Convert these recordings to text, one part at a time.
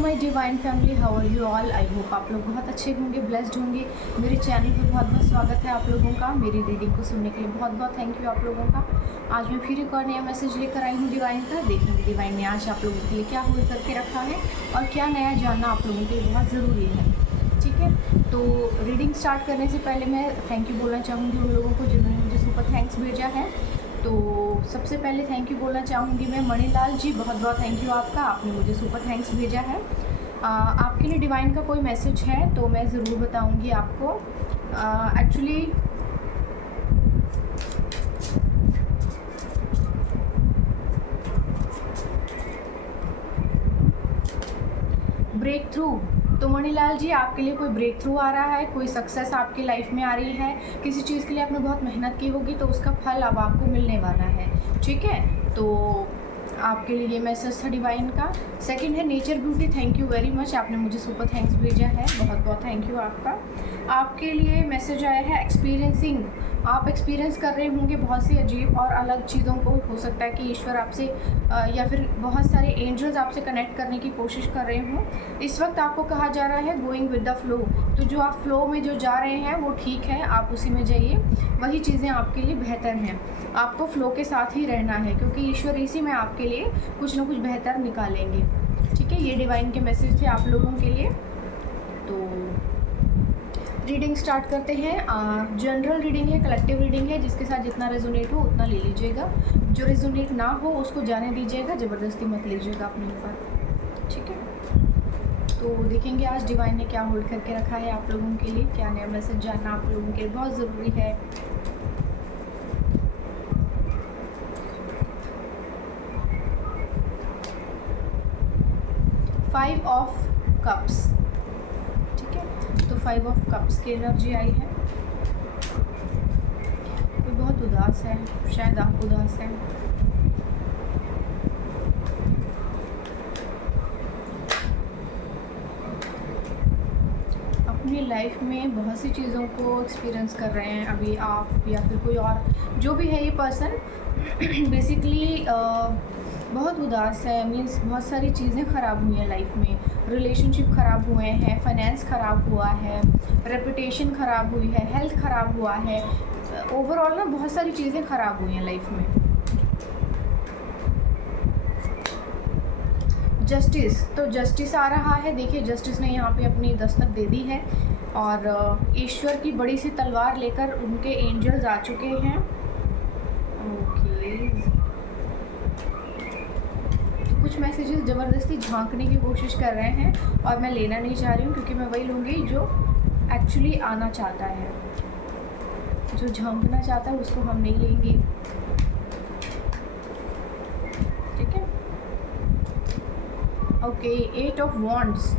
My divine family, how are you all. I hope आप लोग बहुत अच्छे होंगे, ब्लेस्ड होंगे। मेरे चैनल पे बहुत बहुत स्वागत है आप लोगों का। मेरी रीडिंग को सुनने के लिए बहुत बहुत थैंक यू आप लोगों का। आज मैं फिर एक और नया मैसेज लेकर आई हूँ डिवाइन का। देखेंगे डिवाइन ने आज आप लोगों के लिए क्या होल्ड करके रखा है और क्या नया जानना आप लोगों के लिए बहुत ज़रूरी है। ठीक है, तो रीडिंग स्टार्ट करने से पहले मैं थैंक यू बोलना चाहूँगी उन लोगों को जिन्होंने मुझे सुपर थैंक्स भेजा है। तो सबसे पहले थैंक यू बोलना चाहूँगी मैं मणिलाल जी, बहुत बहुत थैंक यू आपका, आपने मुझे सुपर थैंक्स भेजा है। आपके लिए डिवाइन का कोई मैसेज है तो मैं ज़रूर बताऊँगी आपको। एक्चुअली ब्रेक थ्रू, तो मणिलाल जी आपके लिए कोई ब्रेक थ्रू आ रहा है, कोई सक्सेस आपकी लाइफ में आ रही है। किसी चीज़ के लिए आपने बहुत मेहनत की होगी तो उसका फल अब आपको मिलने वाला है। ठीक है, तो आपके लिए ये मैसेज था डिवाइन का। सेकंड है nature beauty, thank you very much, आपने मुझे सुपर थैंक्स भेजा है, बहुत बहुत थैंक यू आपका। आपके लिए मैसेज आया है एक्सपीरियंसिंग, आप एक्सपीरियंस कर रहे होंगे बहुत सी अजीब और अलग चीज़ों को। हो सकता है कि ईश्वर आपसे या फिर बहुत सारे एंजल्स आपसे कनेक्ट करने की कोशिश कर रहे हों। इस वक्त आपको कहा जा रहा है गोइंग विद द फ्लो, तो जो आप फ्लो में जो जा रहे हैं वो ठीक है, आप उसी में जाइए, वही चीज़ें आपके लिए बेहतर हैं। आपको फ्लो के साथ ही रहना है क्योंकि ईश्वर इसी में आपके लिए कुछ ना कुछ बेहतर निकालेंगे। ठीक है, ये डिवाइन के मैसेज थे आप लोगों के लिए। तो रीडिंग स्टार्ट करते हैं। जनरल रीडिंग है, कलेक्टिव रीडिंग है, जिसके साथ जितना रेजोनेट हो उतना ले लीजिएगा, जो रेजोनेट ना हो उसको जाने दीजिएगा, ज़बरदस्ती मत लीजिएगा अपने ऊपर। ठीक है, तो देखेंगे आज डिवाइन ने क्या होल्ड करके रखा है आप लोगों के लिए, क्या नया मैसेज जानना आप लोगों के लिए बहुत ज़रूरी है। फाइव ऑफ कप्स, ठीक है, तो फाइव ऑफ कप्स की एनर्जी आई है। कोई बहुत उदास है, शायद आप उदास हैं। अपनी लाइफ में बहुत सी चीज़ों को एक्सपीरियंस कर रहे हैं अभी आप या फिर कोई और जो भी है ये पर्सन बेसिकली बहुत उदास है। मीन्स बहुत सारी चीज़ें ख़राब हुई हैं लाइफ में, रिलेशनशिप ख़राब हुए हैं, फाइनेंस ख़राब हुआ है, रेपुटेशन ख़राब हुई है, हेल्थ ख़राब हुआ है, ओवरऑल ना बहुत सारी चीज़ें ख़राब हुई हैं लाइफ में। जस्टिस, तो जस्टिस आ रहा है। देखिए जस्टिस ने यहाँ पे अपनी दस्तक दे दी है और ईश्वर की बड़ी सी तलवार लेकर उनके एंजल्स आ चुके हैं। ओके, कुछ मैसेजेस ज़बरदस्ती झांकने की कोशिश कर रहे हैं और मैं लेना नहीं चाह रही हूँ क्योंकि मैं वही लूँगी जो एक्चुअली आना चाहता है। जो झांकना चाहता है उसको हम नहीं लेंगे। ठीक है, okay, 8 of wands,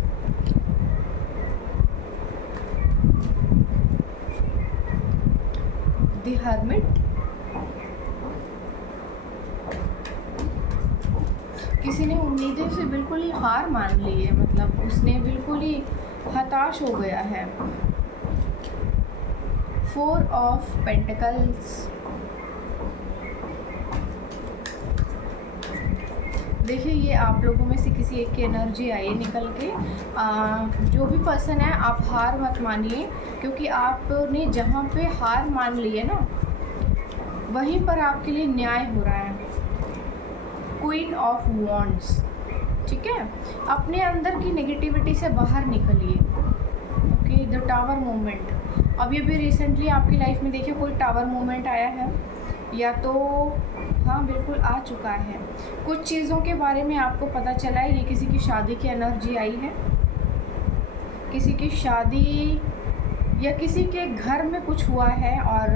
the hermit, किसी ने उम्मीदें से बिल्कुल हार मान ली है, मतलब उसने बिल्कुल ही हताश हो गया है। 4 ऑफ पेंटिकल्स, देखिए ये आप लोगों में से किसी एक की एनर्जी आई है निकल के। जो भी पर्सन है आप हार मत मानिए क्योंकि आपने जहाँ पे हार मान ली है ना वहीं पर आपके लिए न्याय हो रहा है। क्वीन ऑफ वॉन्ड्स, ठीक है, अपने अंदर की नेगेटिविटी से बाहर निकलिए। ओके, द टावर मोमेंट, अभी अभी रिसेंटली आपकी लाइफ में देखिए कोई टावर मोमेंट आया है या तो हाँ बिल्कुल आ चुका है। कुछ चीज़ों के बारे में आपको पता चला है, ये किसी की शादी की एनर्जी आई है, किसी की शादी या किसी के घर में कुछ हुआ है और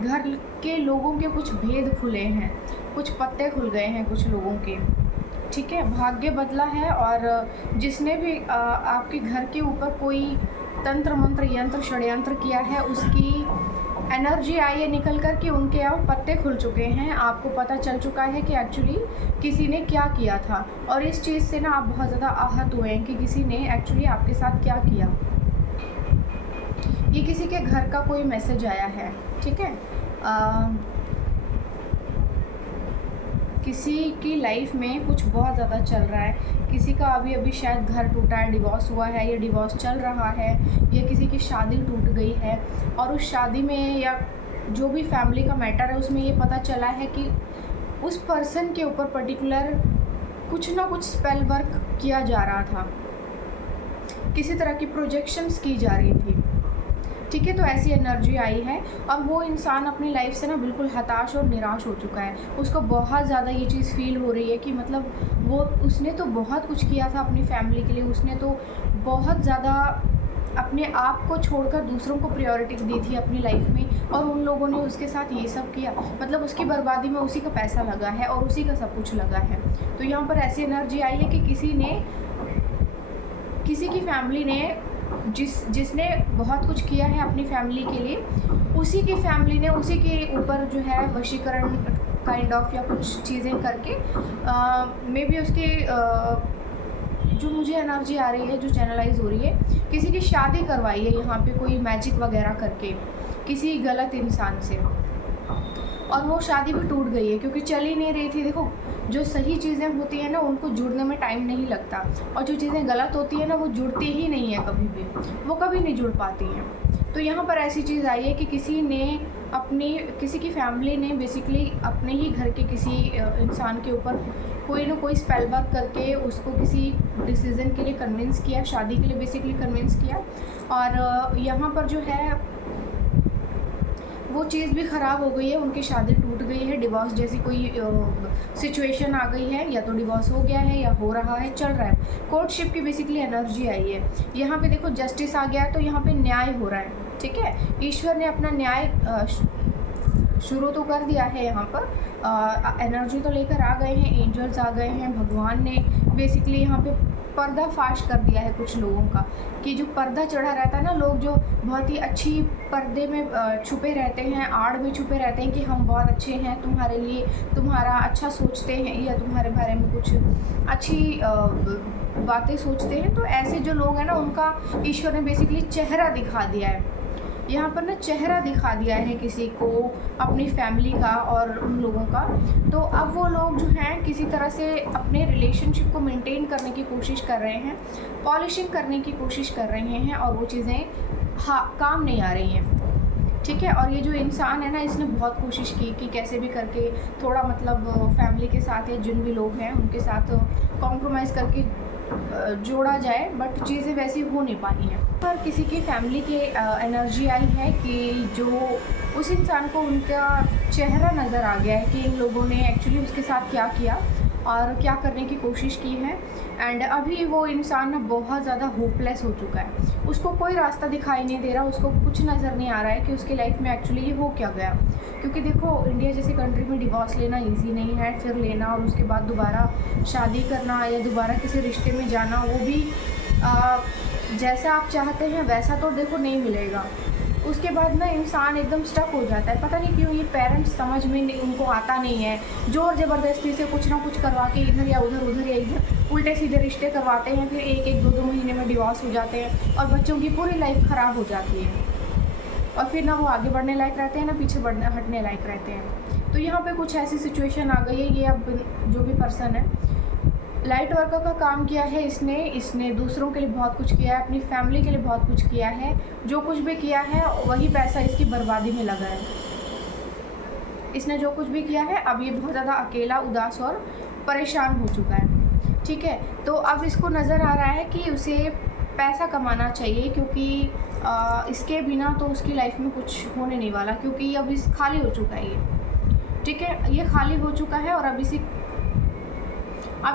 घर के लोगों के कुछ भेद खुले हैं, कुछ पत्ते खुल गए हैं कुछ लोगों के। ठीक है, भाग्य बदला है और जिसने भी आपके घर के ऊपर कोई तंत्र मंत्र यंत्र षड्यंत्र किया है उसकी एनर्जी आई है निकल कर के, उनके अब पत्ते खुल चुके हैं। आपको पता चल चुका है कि एक्चुअली किसी ने क्या किया था और इस चीज़ से ना आप बहुत ज़्यादा आहत हुए हैं कि किसी ने एक्चुअली आपके साथ क्या किया। ये किसी के घर का कोई मैसेज आया है। ठीक है, किसी की लाइफ में कुछ बहुत ज़्यादा चल रहा है, किसी का अभी अभी शायद घर टूटा है, डिवोर्स हुआ है या डिवोर्स चल रहा है, या किसी की शादी टूट गई है और उस शादी में या जो भी फैमिली का मैटर है उसमें ये पता चला है कि उस पर्सन के ऊपर पर्टिकुलर कुछ ना कुछ स्पेल वर्क किया जा रहा था, किसी तरह की प्रोजेक्शंस की जा रही थी। ठीक है, तो ऐसी एनर्जी आई है और वो इंसान अपनी लाइफ से ना बिल्कुल हताश और निराश हो चुका है। उसको बहुत ज़्यादा ये चीज़ फ़ील हो रही है कि मतलब उसने तो बहुत कुछ किया था अपनी फैमिली के लिए, उसने तो बहुत ज़्यादा अपने आप को छोड़कर दूसरों को प्रायोरिटी दी थी अपनी लाइफ में, और उन लोगों ने उसके साथ ये सब किया। मतलब उसकी बर्बादी में उसी का पैसा लगा है और उसी का सब कुछ लगा है। तो यहाँ पर ऐसी एनर्जी आई है कि किसी की फैमिली ने जिसने बहुत कुछ किया है अपनी फैमिली के लिए, उसी की फैमिली ने उसी के ऊपर जो है वशीकरण काइंड ऑफ या कुछ चीज़ें करके मे बी उसके जो मुझे एनर्जी आ रही है, जो चैनलाइज हो रही है, किसी की शादी करवाई है यहाँ पे कोई मैजिक वगैरह करके किसी गलत इंसान से, और वो शादी भी टूट गई है क्योंकि चल ही नहीं रही थी। देखो, जो सही चीज़ें होती हैं ना उनको जुड़ने में टाइम नहीं लगता, और जो चीज़ें गलत होती हैं ना वो जुड़ती ही नहीं है कभी भी, वो कभी नहीं जुड़ पाती हैं। तो यहाँ पर ऐसी चीज़ आई है कि किसी की फैमिली ने बेसिकली अपने ही घर के किसी इंसान के ऊपर कोई ना कोई स्पेल वर्क करके उसको किसी डिसीज़न के लिए कन्विंस किया, शादी के लिए बेसिकली कन्विंस किया, और यहाँ पर जो है वो चीज़ भी ख़राब हो गई है, उनकी शादी टूट गई है, डिवोर्स जैसी कोई सिचुएशन आ गई है, या तो डिवोर्स हो गया है या हो रहा है, चल रहा है। कोर्टशिप की बेसिकली एनर्जी आई है यहाँ पे। देखो, जस्टिस आ गया है तो यहाँ पे न्याय हो रहा है। ठीक है, ईश्वर ने अपना न्याय शुरू तो कर दिया है यहाँ पर, एनर्जी तो लेकर आ गए हैं, एंजल्स आ गए हैं, भगवान ने बेसिकली यहाँ पे पर्दा फाश कर दिया है कुछ लोगों का, कि जो पर्दा चढ़ा रहता है ना, लोग जो बहुत ही अच्छी पर्दे में छुपे रहते हैं, आड़ में छुपे रहते हैं कि हम बहुत अच्छे हैं, तुम्हारे लिए तुम्हारा अच्छा सोचते हैं या तुम्हारे बारे में कुछ अच्छी बातें सोचते हैं। तो ऐसे जो लोग हैं ना उनका ईश्वर ने बेसिकली चेहरा दिखा दिया है यहाँ पर ना, चेहरा दिखा दिया है किसी को अपनी फैमिली का और उन लोगों का। तो अब वो लोग जो हैं किसी तरह से अपने रिलेशनशिप को मेंटेन करने की कोशिश कर रहे हैं, पॉलिशिंग करने की कोशिश कर रहे हैं, और वो चीज़ें काम नहीं आ रही हैं। ठीक है, और ये जो इंसान है ना, इसने बहुत कोशिश की कि कैसे भी करके थोड़ा मतलब फैमिली के साथ या जिन भी लोग हैं उनके साथ कॉम्प्रोमाइज़ करके जोड़ा जाए, बट चीज़ें वैसी हो नहीं पाई हैं। पर किसी की फैमिली की एनर्जी आई है कि जो उस इंसान को उनका चेहरा नज़र आ गया है कि इन लोगों ने एक्चुअली उसके साथ क्या किया और क्या करने की कोशिश की है, एंड अभी वो इंसान ना बहुत ज़्यादा होपलेस हो चुका है। उसको कोई रास्ता दिखाई नहीं दे रहा, उसको कुछ नज़र नहीं आ रहा है कि उसकी लाइफ में एक्चुअली ये हो क्या गया। क्योंकि देखो, इंडिया जैसी कंट्री में डिवोर्स लेना इजी नहीं है, फिर लेना और उसके बाद दोबारा शादी करना या दोबारा किसी रिश्ते में जाना, वो भी जैसा आप चाहते हैं वैसा तो देखो नहीं मिलेगा। उसके बाद ना इंसान एकदम स्टक हो जाता है। पता नहीं क्यों ये पेरेंट्स समझ में नहीं, उनको आता नहीं है, ज़ोर ज़बरदस्ती से कुछ ना कुछ करवा के इधर या इधर उल्टे सीधे रिश्ते करवाते हैं, फिर एक 2 महीने में डिवोर्स हो जाते हैं और बच्चों की पूरी लाइफ ख़राब हो जाती है, और फिर ना वो आगे बढ़ने लायक रहते हैं ना पीछे हटने लायक रहते हैं। तो यहाँ पे कुछ ऐसी सिचुएशन आ गई है। ये अब जो भी पर्सन है, लाइट वर्कर का काम किया है इसने दूसरों के लिए बहुत कुछ किया है, अपनी फैमिली के लिए बहुत कुछ किया है, जो कुछ भी किया है वही पैसा इसकी बर्बादी में लगा है। इसने जो कुछ भी किया है, अब ये बहुत ज़्यादा अकेला, उदास और परेशान हो चुका है। ठीक है, तो अब इसको नज़र आ रहा है कि उसे पैसा कमाना चाहिए, क्योंकि इसके बिना तो उसकी लाइफ में कुछ होने नहीं वाला, क्योंकि अब इस खाली हो चुका है ये। ठीक है, ये खाली हो चुका है और अब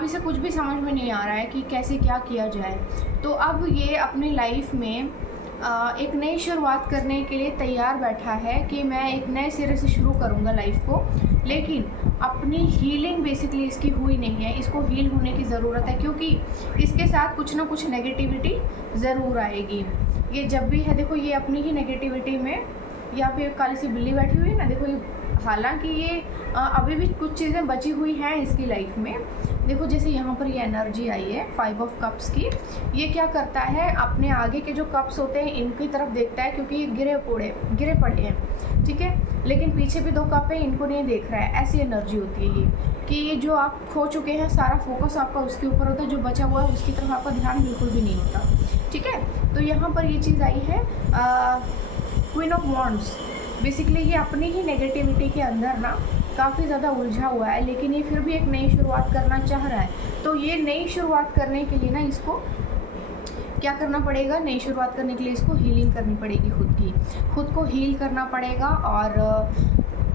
इसे कुछ भी समझ में नहीं आ रहा है कि कैसे क्या किया जाए। तो अब ये अपनी लाइफ में एक नई शुरुआत करने के लिए तैयार बैठा है कि मैं एक नए सिरे से शुरू करूँगा लाइफ को, लेकिन अपनी हीलिंग बेसिकली इसकी हुई नहीं है। इसको हील होने की ज़रूरत है, क्योंकि इसके साथ कुछ ना कुछ नेगेटिविटी ज़रूर आएगी। ये जब भी है, देखो ये अपनी ही नेगेटिविटी में, या फिर काली सी बिल्ली बैठी हुई है ना, देखो ये, हालांकि ये अभी भी कुछ चीज़ें बची हुई हैं इसकी लाइफ में। देखो जैसे यहाँ पर ये एनर्जी आई है 5 ऑफ कप्स की। ये क्या करता है, अपने आगे के जो कप्स होते हैं इनकी तरफ देखता है, क्योंकि ये गिरे पड़े हैं, ठीक है। लेकिन पीछे भी 2 कप है, इनको नहीं देख रहा है। ऐसी एनर्जी होती है ये, कि ये जो आप खो चुके हैं सारा फोकस आपका उसके ऊपर होता है, जो बचा हुआ है उसकी तरफ आपका ध्यान बिल्कुल भी नहीं होता, ठीक है। तो यहाँ पर ये चीज़ आई है क्वीन ऑफ वॉन्ड्स। बेसिकली ये अपनी ही नेगेटिविटी के अंदर ना काफ़ी ज़्यादा उलझा हुआ है, लेकिन ये फिर भी एक नई शुरुआत करना चाह रहा है। तो ये नई शुरुआत करने के लिए ना इसको क्या करना पड़ेगा, नई शुरुआत करने के लिए इसको हीलिंग करनी पड़ेगी, खुद को हील करना पड़ेगा। और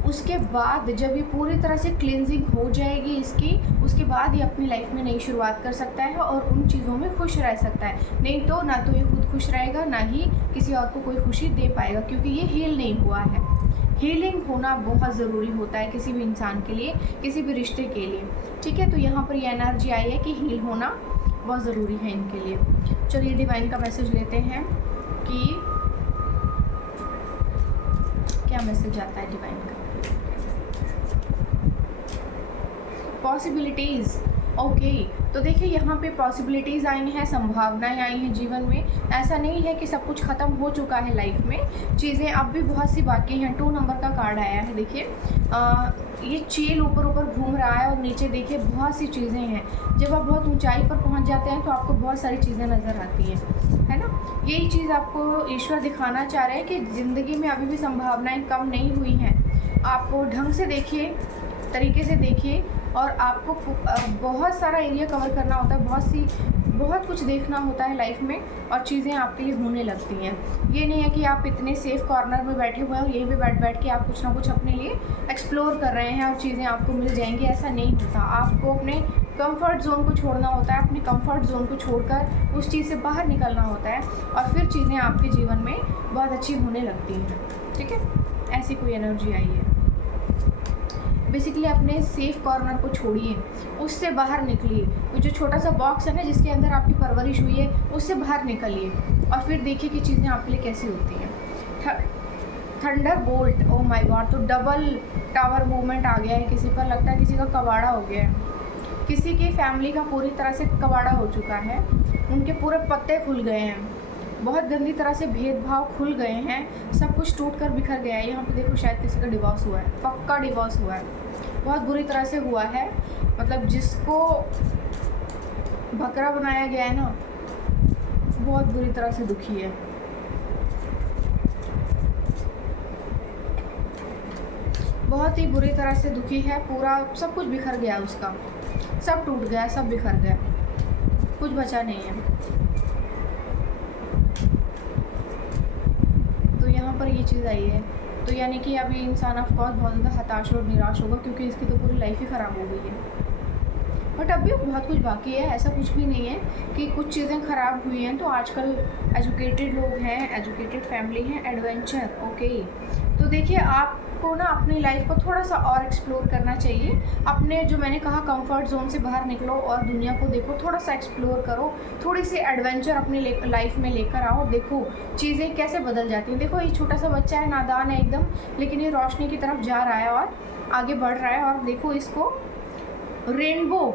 उसके बाद जब ये पूरी तरह से क्लिनजिंग हो जाएगी इसकी, उसके बाद ये अपनी लाइफ में नई शुरुआत कर सकता है और उन चीज़ों में खुश रह सकता है। नहीं तो ना तो ये खुद खुश रहेगा, ना ही किसी और को कोई खुशी दे पाएगा, क्योंकि ये हील नहीं हुआ है। हीलिंग होना बहुत ज़रूरी होता है किसी भी इंसान के लिए, किसी भी रिश्ते के लिए, ठीक है। तो यहाँ पर ये एनर्जी आई है कि हील होना बहुत ज़रूरी है इनके लिए। चलिए डिवाइन का मैसेज लेते हैं कि क्या मैसेज आता है डिवाइन का। Possibilities, okay. तो देखिए यहाँ पे पॉसिबिलिटीज़ आई हैं, संभावनाएं आई हैं जीवन में। ऐसा नहीं है कि सब कुछ ख़त्म हो चुका है लाइफ में, चीज़ें अब भी बहुत सी बाकी हैं। 2 नंबर का कार्ड आया है, देखिए ये चील ऊपर घूम रहा है और नीचे देखिए बहुत सी चीज़ें हैं। जब आप बहुत ऊंचाई पर पहुंच जाते हैं तो आपको बहुत सारी चीज़ें नज़र आती हैं, है ना। यही चीज़ आपको ईश्वर दिखाना चाह रहे हैं कि ज़िंदगी में अभी भी संभावनाएँ कम नहीं हुई हैं। आपको ढंग से देखिए, तरीके से देखिए, और आपको बहुत सारा एरिया कवर करना होता है, बहुत कुछ देखना होता है लाइफ में, और चीज़ें आपके लिए होने लगती हैं। ये नहीं है कि आप इतने सेफ कॉर्नर में बैठे हुए हैं और यहीं पे बैठ के आप कुछ ना कुछ अपने लिए एक्सप्लोर कर रहे हैं और चीज़ें आपको मिल जाएंगी, ऐसा नहीं होता। आपको अपने कंफर्ट जोन को छोड़ना होता है, अपने कंफर्ट जोन को छोड़कर उस चीज़ से बाहर निकलना होता है, और फिर चीज़ें आपके जीवन में बहुत अच्छी होने लगती हैं, ठीक है। ऐसी कोई एनर्जी आई है। बेसिकली अपने सेफ कॉर्नर को छोड़िए, उससे बाहर निकलिए। वो जो छोटा सा बॉक्स है ना जिसके अंदर आपकी परवरिश हुई है, उससे बाहर निकलिए और फिर देखिए कि चीज़ें आपके लिए कैसी होती हैं। Thunder bolt, oh my God, तो डबल टावर मूवमेंट आ गया है किसी पर। लगता है किसी का कबाड़ा हो गया है, किसी की फैमिली का पूरी तरह से कबाड़ा हो चुका है, उनके पूरे पत्ते खुल गए हैं, बहुत गंदी तरह से भेदभाव खुल गए हैं, सब कुछ टूट कर बिखर गया है। यहाँ पे देखो शायद किसी का डिवोर्स हुआ है, पक्का डिवोर्स हुआ है, बहुत बुरी तरह से हुआ है। मतलब जिसको बकरा बनाया गया है ना, बहुत बुरी तरह से दुखी है। बहुत ही बुरी तरह से दुखी है, पूरा सब कुछ बिखर गया उसका, सब टूट गया, सब बिखर गया, कुछ बचा नहीं है। यहाँ पर ये चीज़ आई है, तो यानी कि अभी इंसान ऑफ कोर्स बहुत ज़्यादा हताश और निराश होगा, क्योंकि इसकी तो पूरी लाइफ ही ख़राब हो गई है। बट अभी बहुत कुछ बाकी है, ऐसा कुछ भी नहीं है कि कुछ चीज़ें ख़राब हुई हैं। तो आजकल एजुकेटेड लोग हैं, एजुकेटेड फैमिली हैं, एडवेंचर, ओके। तो देखिए आपको ना अपनी लाइफ को थोड़ा सा और एक्सप्लोर करना चाहिए। अपने जो मैंने कहा कंफर्ट जोन से बाहर निकलो और दुनिया को देखो, थोड़ा सा एक्सप्लोर करो, थोड़ी सी एडवेंचर अपनी लाइफ में लेकर आओ। देखो चीज़ें कैसे बदल जाती हैं। देखो ये छोटा सा बच्चा है, नादान है एकदम, लेकिन ये रोशनी की तरफ जा रहा है और आगे बढ़ रहा है। और देखो इसको रेनबो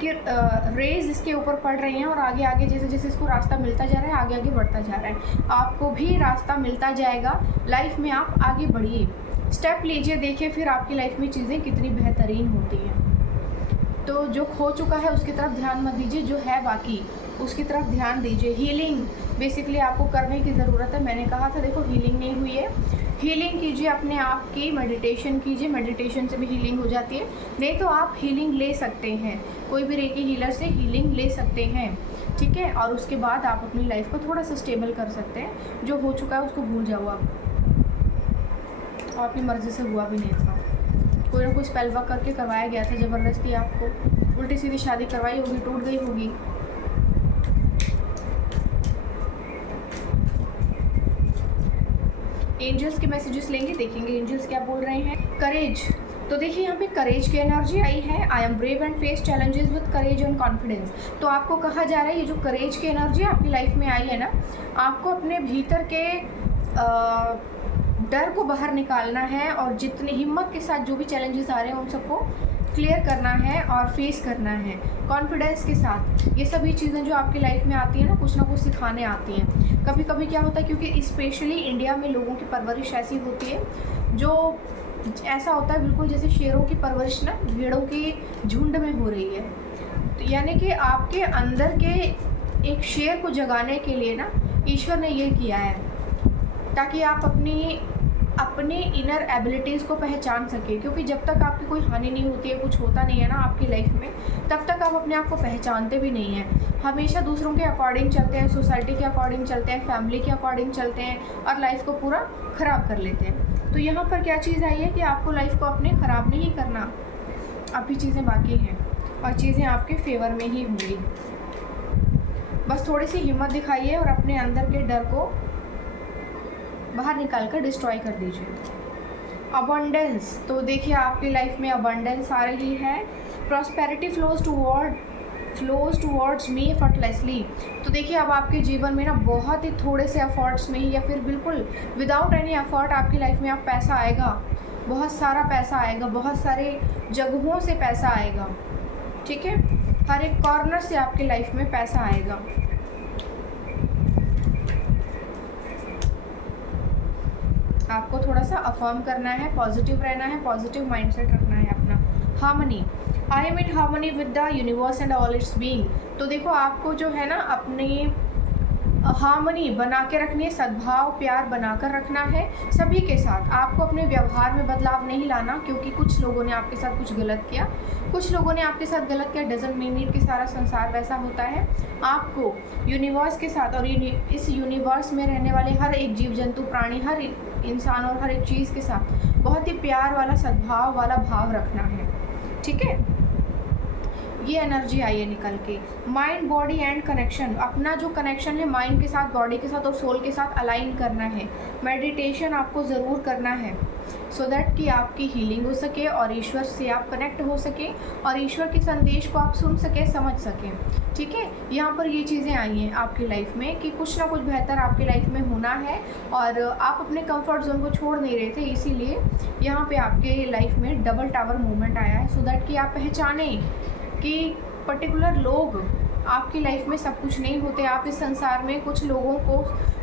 की रेज इसके ऊपर पड़ रही हैं और आगे आगे जैसे जैसे इसको रास्ता मिलता जा रहा है, आगे आगे बढ़ता जा रहा है। आपको भी रास्ता मिलता जाएगा लाइफ में, आप आगे बढ़िए, स्टेप लीजिए, देखिए फिर आपकी लाइफ में चीज़ें कितनी बेहतरीन होती हैं। तो जो खो चुका है उसकी तरफ ध्यान मत दीजिए, जो है बाकी उसकी तरफ ध्यान दीजिए। हीलिंग बेसिकली आपको करने की ज़रूरत है। मैंने कहा था देखो हीलिंग नहीं हुई है, हीलिंग कीजिए अपने आप की, मेडिटेशन कीजिए, मेडिटेशन से भी हीलिंग हो जाती है। नहीं तो आप हीलिंग ले सकते हैं, कोई भी रेकी हीलर से हीलिंग ले सकते हैं, ठीक है। और उसके बाद आप अपनी लाइफ को थोड़ा सा स्टेबल कर सकते हैं। जो हो चुका है उसको भूल जाओ आप, और अपनी मर्ज़ी से हुआ भी नहीं था, कोई ना कोई स्पेल वर्क करके करवाया गया था ज़बरदस्ती, आपको उल्टी सीधी शादी करवाई होगी, टूट गई होगी। एंजल्स के मैसेजेस लेंगे, देखेंगे एंजल्स क्या बोल रहे हैं। करेज, तो देखिए यहाँ पे करेज की एनर्जी आई है। I am brave and face challenges with courage and confidence. तो आपको कहा जा रहा है ये जो करेज की एनर्जी आपकी लाइफ में आई है ना, आपको अपने भीतर के डर को बाहर निकालना है और जितनी हिम्मत के साथ जो भी चैलेंजेस आ रहे हैं उन सबको क्लियर करना है और फेस करना है कॉन्फिडेंस के साथ। ये सभी चीज़ें जो आपकी लाइफ में आती हैं ना कुछ सिखाने आती हैं। कभी कभी क्या होता है, क्योंकि स्पेशली इंडिया में लोगों की परवरिश ऐसी होती है जो ऐसा होता है बिल्कुल जैसे शेरों की परवरिश ना भेड़ों के झुंड में हो रही है। तो यानी कि आपके अंदर के एक शेर को जगाने के लिए ना ईश्वर ने ये किया है, ताकि आप अपनी इनर एबिलिटीज़ को पहचान सके। क्योंकि जब तक आपकी कोई हानि नहीं होती है, कुछ होता नहीं है ना आपकी लाइफ में, तब तक आप अपने आप को पहचानते भी नहीं हैं। हमेशा दूसरों के अकॉर्डिंग चलते हैं, सोसाइटी के अकॉर्डिंग चलते हैं, फैमिली के अकॉर्डिंग चलते हैं और लाइफ को पूरा ख़राब कर लेते हैं। तो यहाँ पर क्या चीज़ आई है कि आपको लाइफ को अपने ख़राब नहीं करना, अभी चीज़ें बाकी हैं और चीज़ें आपके फेवर में ही होंगी। बस थोड़ी सी हिम्मत दिखाइए और अपने अंदर के डर को बाहर निकाल कर डिस्ट्रॉय कर दीजिए। अबंडेंस, तो देखिए आपकी लाइफ में अबंडेंस आ रही है। Prosperity flows towards me effortlessly, तो देखिए अब आपके जीवन में ना बहुत ही थोड़े से एफर्ट्स में ही या फिर बिल्कुल विदाउट एनी एफर्ट आपकी लाइफ में आप पैसा आएगा, बहुत सारा पैसा आएगा, बहुत सारे जगहों से पैसा आएगा। ठीक है, हर एक कॉर्नर से आपकी लाइफ में पैसा आएगा। आपको थोड़ा सा अफर्म करना है, पॉजिटिव रहना है, पॉजिटिव माइंडसेट रखना है अपना। Harmony, I am in harmony with the universe and all it's being, तो देखो आपको जो है ना अपनी हार्मनी बना के रखनी है, सद्भाव प्यार बनाकर रखना है सभी के साथ। आपको अपने व्यवहार में बदलाव नहीं लाना, क्योंकि कुछ लोगों ने आपके साथ कुछ गलत किया, कुछ लोगों ने आपके साथ गलत किया डजंट मीन इट कि सारा संसार वैसा होता है। आपको यूनिवर्स के साथ और इस यूनिवर्स में रहने वाले हर एक जीव जंतु प्राणी, हर इंसान और हर एक चीज़ के साथ बहुत ही प्यार वाला सद्भाव वाला भाव रखना है। ठीक है, ये एनर्जी आई है निकल के। माइंड बॉडी एंड कनेक्शन, अपना जो कनेक्शन है माइंड के साथ, बॉडी के साथ और सोल के साथ अलाइन करना है। मेडिटेशन आपको ज़रूर करना है सो दैट कि आपकी हीलिंग हो सके और ईश्वर से आप कनेक्ट हो सके और ईश्वर के संदेश को आप सुन सके, समझ सकें। ठीक है, यहाँ पर ये चीज़ें आई हैं आपकी लाइफ में कि कुछ ना कुछ बेहतर आपकी लाइफ में होना है और आप अपने कंफर्ट जोन को छोड़ नहीं रहे थे, इसीलिए यहाँ पे आपके लाइफ में डबल टावर मूवमेंट आया है सो दैट कि आप पहचानें कि पर्टिकुलर लोग आपकी लाइफ में सब कुछ नहीं होते। आप इस संसार में कुछ लोगों को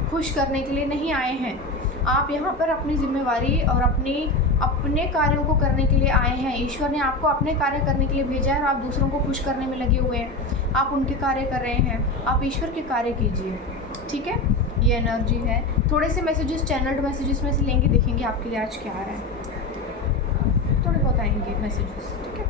खुश करने के लिए नहीं आए हैं, आप यहाँ पर अपनी जिम्मेवारी और अपने कार्यों को करने के लिए आए हैं। ईश्वर ने आपको अपने कार्य करने के लिए भेजा है और आप दूसरों को खुश करने में लगे हुए हैं, आप उनके कार्य कर रहे हैं, आप ईश्वर के कार्य कीजिए। ठीक है, ये एनर्जी है। थोड़े से मैसेजेस चैनल्ड मैसेजेस में से लेंगे, देखेंगे आपके लिए आज क्या आ रहा है, थोड़े बहुत आएंगे मैसेजेस। ठीक है,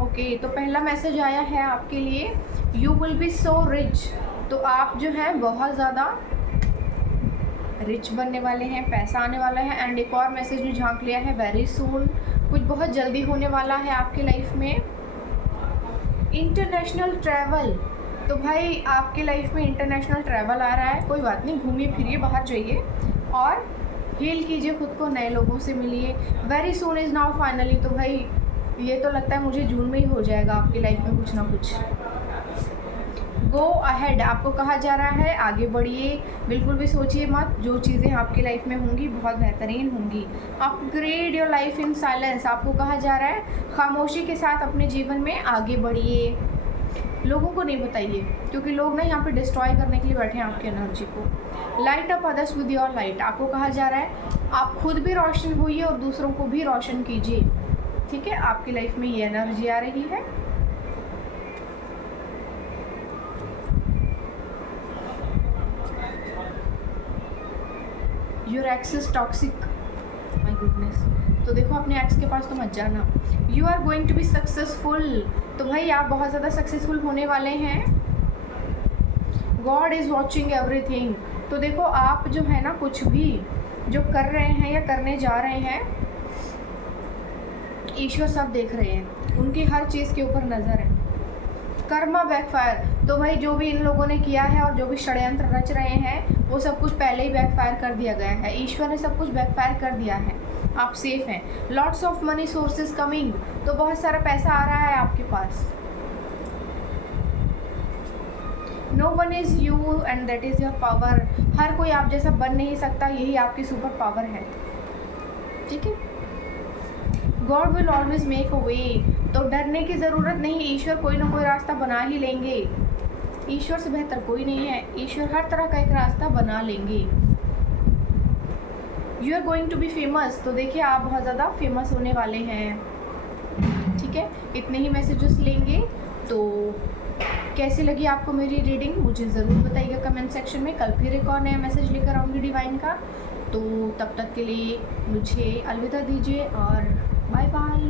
ओके, तो पहला मैसेज आया है आपके लिए, you will be so rich, तो आप जो है बहुत ज़्यादा रिच बनने वाले हैं, पैसा आने वाला है। एंड एक और मैसेज भी झांक लिया है, वेरी सून, कुछ बहुत जल्दी होने वाला है आपकी लाइफ में। इंटरनेशनल ट्रैवल, तो भाई आपकी लाइफ में इंटरनेशनल ट्रैवल आ रहा है, कोई बात नहीं, घूमिए फिरिए, बाहर जाइए और हील कीजिए खुद को, नए लोगों से मिलिए। Very soon is now finally, तो भाई ये तो लगता है मुझे जून में ही हो जाएगा आपकी लाइफ में कुछ ना कुछ। गो अहेड, आपको कहा जा रहा है आगे बढ़िए, बिल्कुल भी सोचिए मत, जो चीज़ें आपकी लाइफ में होंगी बहुत बेहतरीन होंगी। Upgrade your life in silence, आपको कहा जा रहा है खामोशी के साथ अपने जीवन में आगे बढ़िए, लोगों को नहीं बताइए, क्योंकि लोग ना यहाँ पे डिस्ट्रॉय करने के लिए बैठे हैं आपकी एनर्जी को। Light up others with your light, आपको कहा जा रहा है आप खुद भी रोशन होइए और दूसरों को भी रोशन कीजिए। ठीक है, आपकी लाइफ में ये एनर्जी आ रही है। Your ex is toxic, my goodness, तो देखो अपने एक्स के पास तो मत जाना। You are going to be successful, तो भाई आप बहुत ज़्यादा सक्सेसफुल होने वाले हैं। गॉड इज़ वॉचिंग एवरीथिंग, तो देखो आप जो है ना कुछ भी जो कर रहे हैं या करने जा रहे हैं, ईश्वर सब देख रहे हैं, उनकी हर चीज़ के ऊपर नज़र है। कर्मा बैकफायर, तो भाई जो भी इन लोगों ने किया है और जो भी षड्यंत्र रच रहे हैं वो सब कुछ पहले ही बैकफायर कर दिया गया है, ईश्वर ने सब कुछ बैकफायर कर दिया है। आप सेफ हैं। Lots of money sources coming, तो बहुत सारा पैसा आ रहा है आपके पास। No one is you and that is your power. हर कोई आप जैसा बन नहीं सकता, यही आपकी सुपर पावर है, ठीक है। God will always make a way, तो डरने की ज़रूरत नहीं, ईश्वर कोई ना कोई रास्ता बना ही लेंगे। ईश्वर से बेहतर कोई नहीं है, ईश्वर हर तरह का एक रास्ता बना लेंगे। You are going to be famous, तो देखिए आप बहुत ज़्यादा फेमस होने वाले हैं, ठीक है। इतने ही मैसेजेस लेंगे। तो कैसी लगी आपको मेरी रीडिंग मुझे ज़रूर बताइएगा कमेंट सेक्शन में। कल फिर एक और नया मैसेज लेकर आऊँगी डिवाइन का। तो तब तक के लिए मुझे अलविदा दीजिए और बाय बाय।